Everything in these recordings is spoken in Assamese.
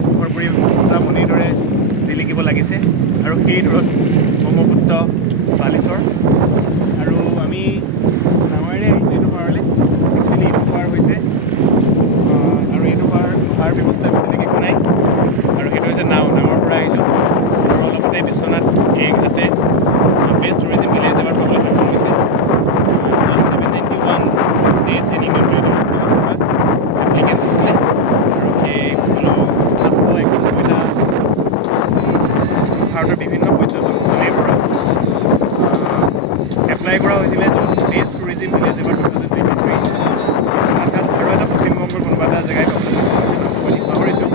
আলোকৰ পোহৰ পৰি মণিৰ দৰে জিলিকিব লাগিছে আৰু সেই দূৰত ব্ৰহ্মপুত্ৰ বালিচৰ আৰু আমি নাৱেৰে আহিছোঁ এইটো পাৰলৈ একচুৱেলি এইটো পাৰ হৈছে আৰু এইটো পাৰ ব্যৱস্থা তেনেকৈ একো নাই আৰু সেইটো হৈছে নাৱৰ পৰা আহিছোঁ আৰু অলপতে বিশ্বনাথ এই ঘাটে বেষ্ট টুৰিজিম ভিলেজ এবাৰ পাবলৈ সক্ষম হৈছে 791 ষ্টেটছ এণ্ড ইউনিয়ন টেৰিটৰীৰ পৰা এপ্লিকেণ্টছ আছিলে আৰু সেই সকলো 751টা ভাৰতৰ বিভিন্ন পৰ্যটনস্থলীৰ পৰা এপ্লাই কৰা হৈছিলে য'ত বেষ্ট টুৰিজিম ভিলেজ এবাৰ 2023 বিশ্বনাথ ঘাট আৰু এটা পশ্চিমবংগৰ কোনোবা এটা জেগাই পাবলৈ সক্ষম হৈছে নামটো মই পাহৰিছোঁ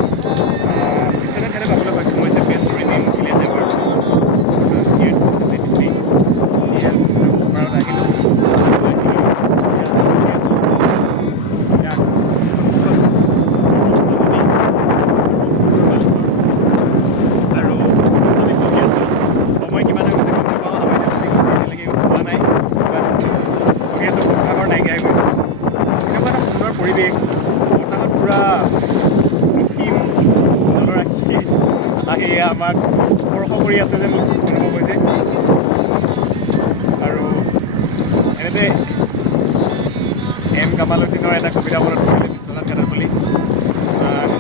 বিশ্বনাথ ঘাটে পাবলৈ সক্ষম হৈছে বেষ্ট টুৰিজিম ভিলেজ এবাৰ 2023 পাৰত আহিলোঁ পৰিৱেশ বতাহত পূৰা ৰখিম জলৰাশি আহি আমাক স্পৰ্শ কৰি আছে যেন অনুভৱ হৈছে আৰু এনেতে এম কামালুদ্দিনৰ এটা কবিতা মনত পৰিলে বিশ্বনাথ ঘাটত বুলি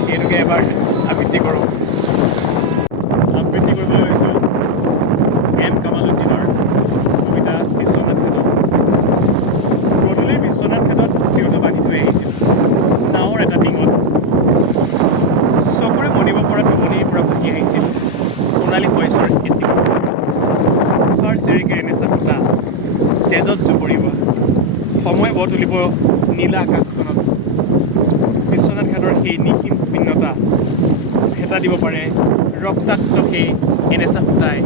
সেইটোকে এবাৰ আবৃত্তি কৰিবলৈ লৈছোঁ এম কামালুদ্দিনৰ কবিতা বিশ্বনাথ ঘাটত গধূলিৰ বিশ্বনাথ ঘাটত জিওটো বান্ধি থৈ আহিছিল নাৱৰ এটা টিঙত চকুৰে মনিব পৰা টোপনিৰ পৰা ভাহি আহিছিল সোণালী বয়সৰ এচি উষাৰ চেৰিকেৰে নেচা ফুটা তেজত জুপৰিব সময় ব তুলিব নীলা আকাশখনত বিশ্বনাথ ঘাটৰ সেই নিশীম শূন্যতা ভেটা দিব পাৰে ৰক্তাক্ত সেই এনেচা ফুটাই